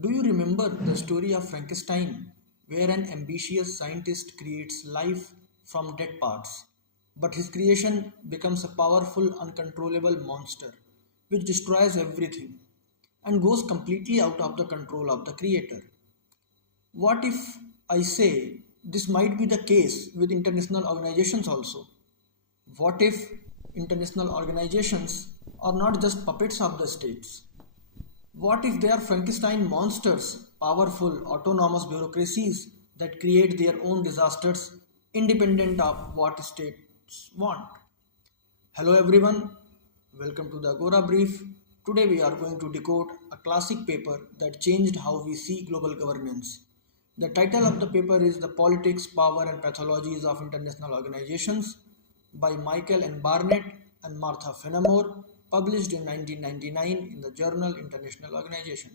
Do you remember the story of Frankenstein, where an ambitious scientist creates life from dead parts, but his creation becomes a powerful, uncontrollable monster which destroys everything and goes completely out of the control of the creator? What if I say this might be the case with international organizations also? What if international organizations are not just puppets of the states? What if they are Frankenstein monsters, powerful, autonomous bureaucracies that create their own disasters independent of what states want? Hello everyone, welcome to the Agora Brief. Today we are going to decode a classic paper that changed how we see global governance. The title of the paper is The Politics, Power and Pathologies of International Organizations by Michael and Barnett and Martha Finnemore, published in 1999 in the journal International Organization.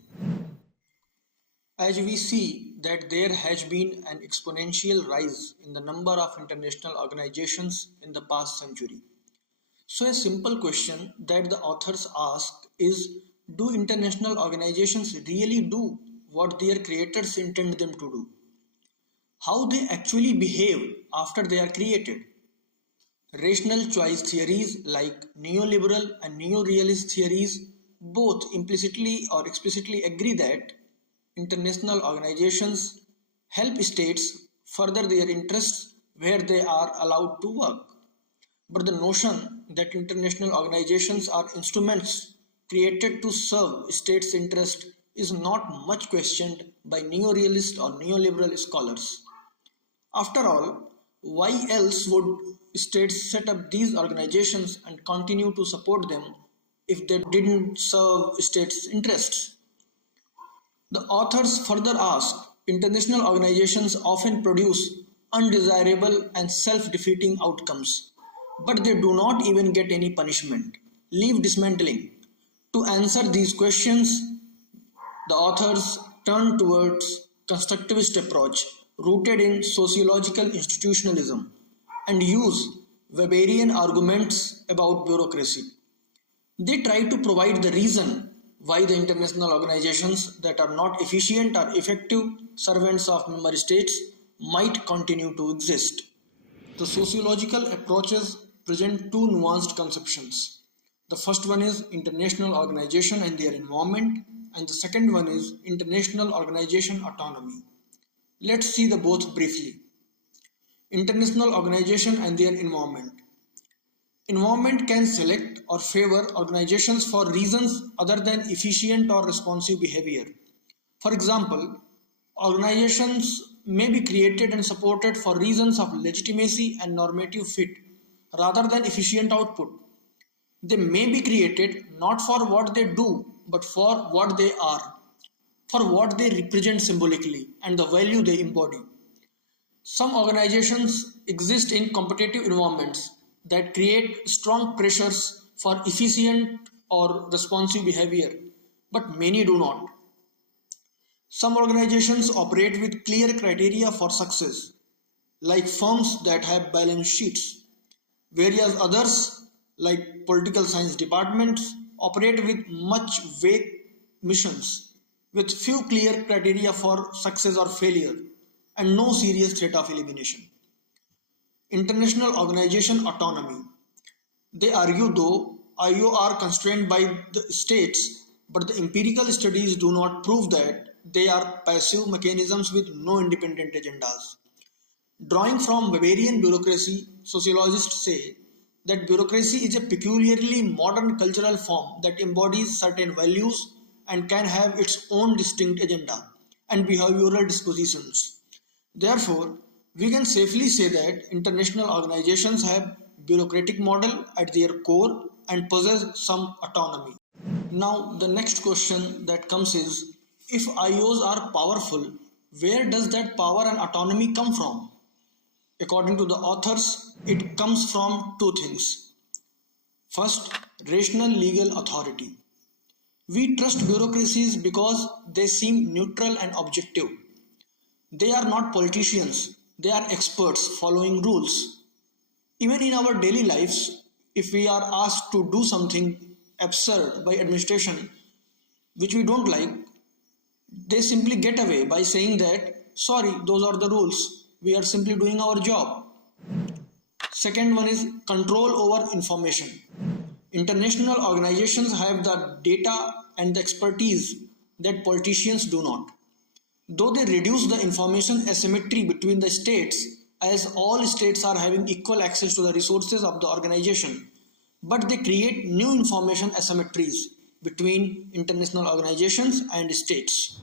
As we see that there has been an exponential rise in the number of international organizations in the past century. So a simple question that the authors ask is, do international organizations really do what their creators intend them to do? How they actually behave after they are created? Rational choice theories like neoliberal and neo-realist theories both implicitly or explicitly agree that international organizations help states further their interests where they are allowed to work. But the notion that international organizations are instruments created to serve states' interest is not much questioned by neo-realist or neoliberal scholars. After all, why else would states set up these organizations and continue to support them if they didn't serve states' interests? The authors further ask, international organizations often produce undesirable and self-defeating outcomes, but they do not even get any punishment. Leave dismantling. To answer these questions, the authors turn towards constructivist approach rooted in sociological institutionalism and use Weberian arguments about bureaucracy. They try to provide the reason why the international organizations that are not efficient or effective servants of member states might continue to exist. The sociological approaches present two nuanced conceptions. The first one is international organization and their involvement, and the second one is international organization autonomy. Let's see the both briefly. International organization and their involvement. Involvement can select or favor organizations for reasons other than efficient or responsive behavior. For example, organizations may be created and supported for reasons of legitimacy and normative fit rather than efficient output. They may be created not for what they do but for what they are, for what they represent symbolically and the value they embody. Some organizations exist in competitive environments that create strong pressures for efficient or responsive behavior, but many do not. Some organizations operate with clear criteria for success, like firms that have balance sheets, whereas others, like political science departments, operate with much vague missions, with few clear criteria for success or failure, and no serious threat of elimination. International organization autonomy. They argue though IO are constrained by the states, but the empirical studies do not prove that they are passive mechanisms with no independent agendas. Drawing from Weberian bureaucracy, sociologists say that bureaucracy is a peculiarly modern cultural form that embodies certain values and can have its own distinct agenda and behavioral dispositions. Therefore, we can safely say that international organizations have bureaucratic model at their core and possess some autonomy. Now, the next question that comes is, if IOs are powerful, where does that power and autonomy come from? According to the authors, it comes from two things. First, rational legal authority. We trust bureaucracies because they seem neutral and objective. They are not politicians, they are experts following rules. Even in our daily lives, if we are asked to do something absurd by administration which we don't like, They simply get away by saying that, sorry, those are the rules. We are simply doing our job. Second one is control over information. International organizations have the data and the expertise that politicians do not. Though they reduce the information asymmetry between the states, as all states are having equal access to the resources of the organization, but they create new information asymmetries between international organizations and states.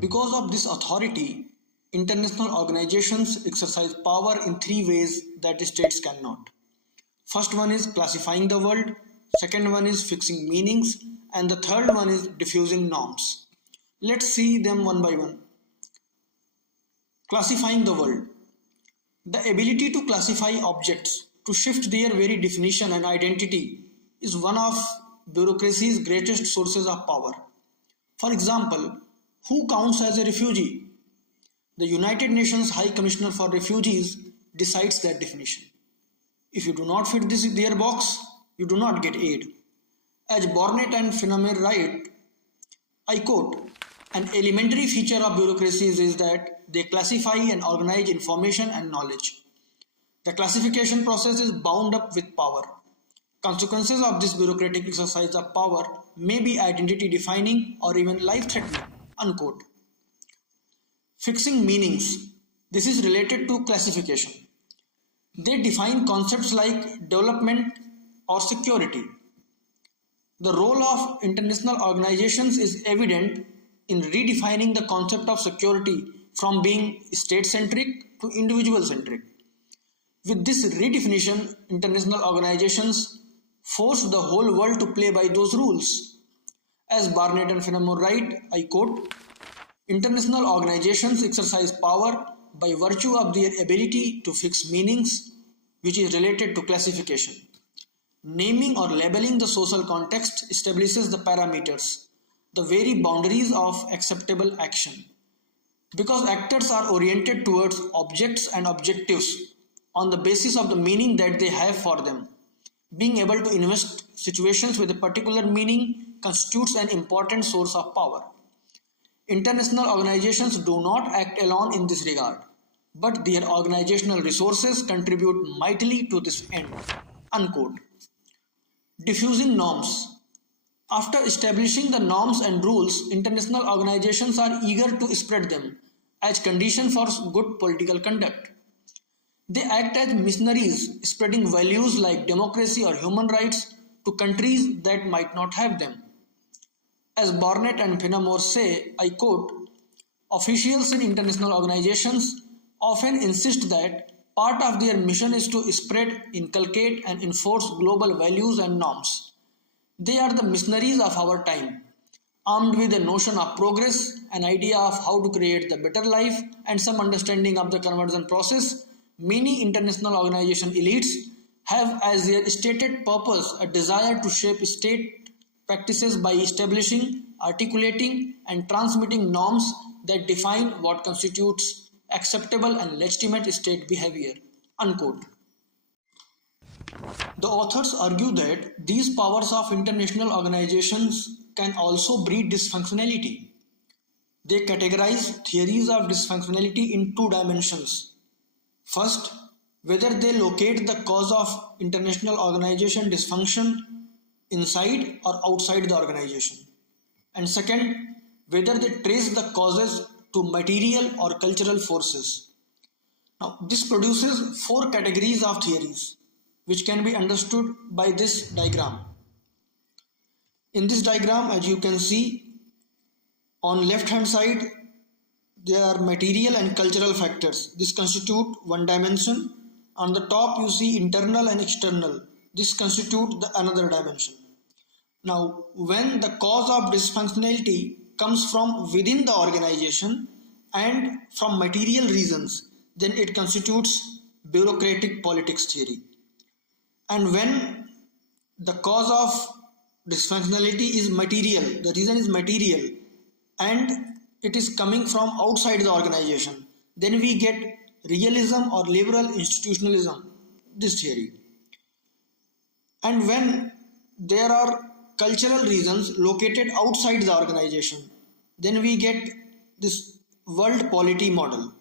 Because of this authority, international organizations exercise power in three ways that states cannot. First one is classifying the world, second one is fixing meanings, and the third one is diffusing norms. Let's see them one by one. Classifying the world. The ability to classify objects, to shift their very definition and identity, is one of bureaucracy's greatest sources of power. For example, who counts as a refugee? The United Nations High Commissioner for Refugees decides that definition. If you do not fit their box, you do not get aid. As Barnett and Finnemore write, I quote, an elementary feature of bureaucracies is that they classify and organize information and knowledge. The classification process is bound up with power. Consequences of this bureaucratic exercise of power may be identity defining or even life threatening. Unquote. Fixing meanings. This is related to classification. They define concepts like development or security. The role of international organizations is evident in redefining the concept of security from being state-centric to individual-centric. With this redefinition, international organizations force the whole world to play by those rules. As Barnett and Finnemore write, I quote, international organizations exercise power by virtue of their ability to fix meanings, which is related to classification. Naming or labeling the social context establishes the parameters, the very boundaries of acceptable action. Because actors are oriented towards objects and objectives on the basis of the meaning that they have for them, being able to invest situations with a particular meaning constitutes an important source of power. International organizations do not act alone in this regard, but their organizational resources contribute mightily to this end. Unquote. Diffusing norms. After establishing the norms and rules, international organizations are eager to spread them as condition for good political conduct. They act as missionaries, spreading values like democracy or human rights to countries that might not have them. As Barnett and Finnemore say, I quote, officials in international organizations often insist that part of their mission is to spread, inculcate, and enforce global values and norms. They are the missionaries of our time, armed with a notion of progress, an idea of how to create the better life, and some understanding of the conversion process. Many international organization elites have as their stated purpose a desire to shape state practices by establishing, articulating, and transmitting norms that define what constitutes acceptable and legitimate state behavior. Unquote. The authors argue that these powers of international organizations can also breed dysfunctionality. They categorize theories of dysfunctionality in two dimensions. First, whether they locate the cause of international organization dysfunction inside or outside the organization. And second, whether they trace the causes to material or cultural forces. Now, this produces four categories of theories, which can be understood by this diagram. In this diagram, as you can see, on left hand side, there are material and cultural factors. This constitute one dimension. On the top, you see internal and external. This constitute the another dimension. Now, when the cause of dysfunctionality comes from within the organization and from material reasons, then it constitutes bureaucratic politics theory. And when the cause of dysfunctionality is material, the reason is material, and it is coming from outside the organization, then we get realism or liberal institutionalism, this theory. And when there are cultural reasons located outside the organization, then we get this world polity model.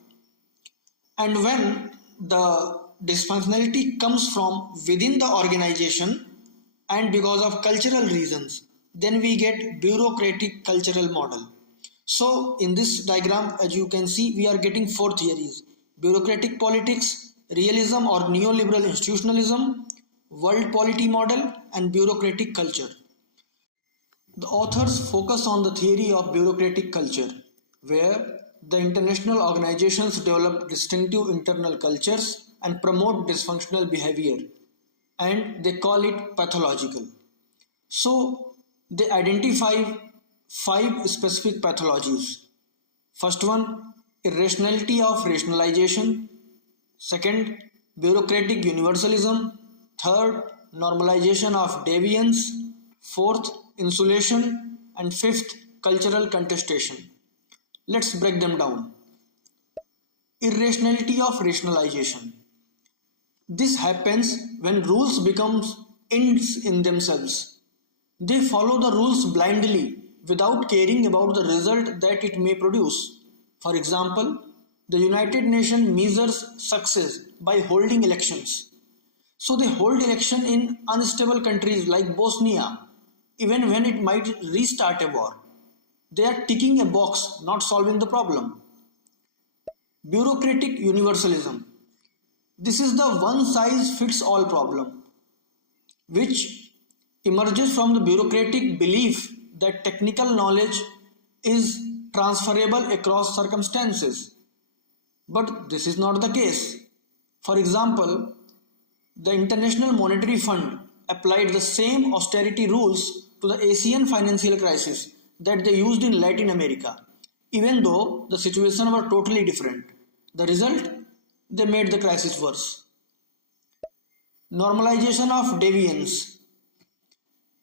And when the dysfunctionality comes from within the organization and because of cultural reasons, then we get bureaucratic cultural model. So in this diagram, as you can see, we are getting four theories: bureaucratic politics, realism or neoliberal institutionalism, world polity model, and bureaucratic culture. The authors focus on the theory of bureaucratic culture, where the international organizations develop distinctive internal cultures and promote dysfunctional behavior, and they call it pathological. So they identify five specific pathologies. First one, irrationality of rationalization. Second, bureaucratic universalism. Third, normalization of deviance. Fourth, insulation. And fifth, cultural contestation. Let's break them down. Irrationality of rationalization. This happens when rules become ends in themselves. They follow the rules blindly without caring about the result that it may produce. For example, the United Nations measures success by holding elections. So they hold election in unstable countries like Bosnia, even when it might restart a war. They are ticking a box, not solving the problem. Bureaucratic universalism. This is the one size fits all problem, which emerges from the bureaucratic belief that technical knowledge is transferable across circumstances. But this is not the case. For example, the International Monetary Fund applied the same austerity rules to the Asian financial crisis that they used in Latin America, even though the situations were totally different. The result? They made the crisis worse. Normalization of deviance.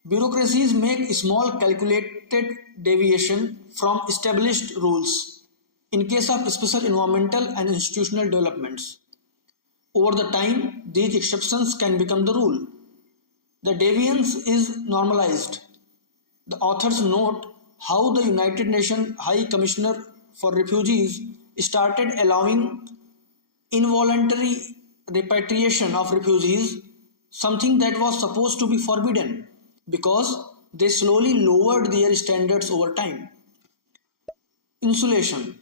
Bureaucracies make small calculated deviation from established rules in case of special environmental and institutional developments. Over the time, these exceptions can become the rule. The deviance is normalized. The authors note how the United Nations High Commissioner for Refugees started allowing involuntary repatriation of refugees, something that was supposed to be forbidden, because they slowly lowered their standards over time. Insulation.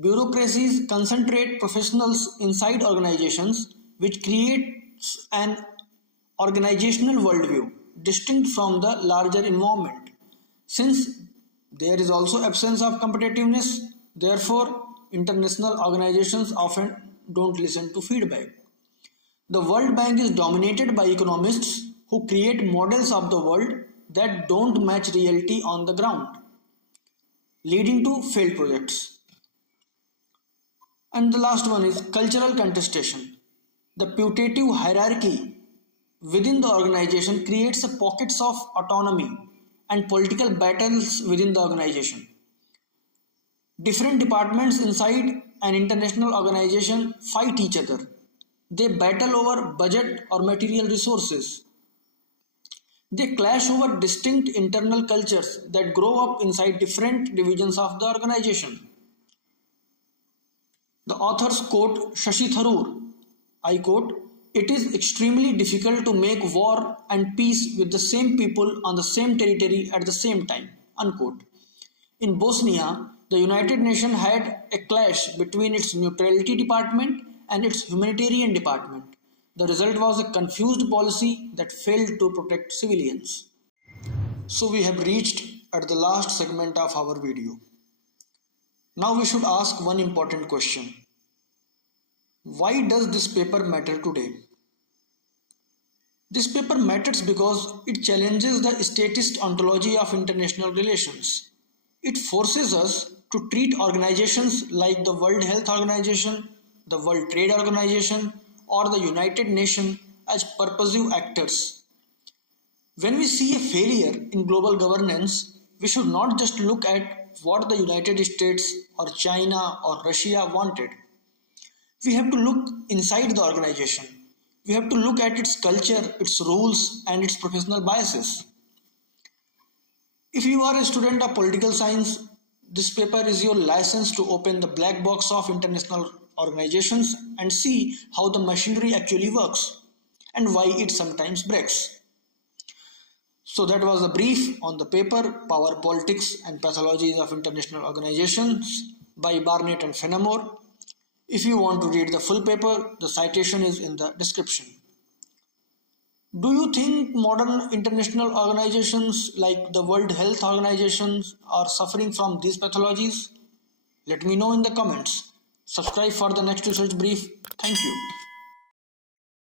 Bureaucracies concentrate professionals inside organizations, which creates an organizational worldview distinct from the larger environment. Since there is also absence of competitiveness, therefore international organizations often don't listen to feedback. The World Bank is dominated by economists who create models of the world that don't match reality on the ground, leading to failed projects. And the last one is cultural contestation. The putative hierarchy within the organization creates a pockets of autonomy and political battles within the organization. Different departments inside an international organization fight each other. They battle over budget or material resources. They clash over distinct internal cultures that grow up inside different divisions of the organization. The authors quote Shashi Tharoor. I quote, "It is extremely difficult to make war and peace with the same people on the same territory at the same time." Unquote. In Bosnia, the United Nations had a clash between its neutrality department and its humanitarian department. The result was a confused policy that failed to protect civilians. So we have reached at the last segment of our video. Now we should ask one important question. Why does this paper matter today? This paper matters because it challenges the statist ontology of international relations. It forces us to treat organizations like the World Health Organization, the World Trade Organization, or the United Nations as purposive actors. When we see a failure in global governance, we should not just look at what the United States or China or Russia wanted. We have to look inside the organization. We have to look at its culture, its rules, and its professional biases. If you are a student of political science, This paper is your license to open the black box of international organizations and see how the machinery actually works and why it sometimes breaks. So that was a brief on the paper Power, Politics and Pathologies of International Organizations by Barnett and Finnemore. If you want to read the full paper, the citation is in the description. Do you think modern international organizations like the World Health Organizations are suffering from these pathologies? Let me know in the comments. Subscribe for the next research brief. Thank you.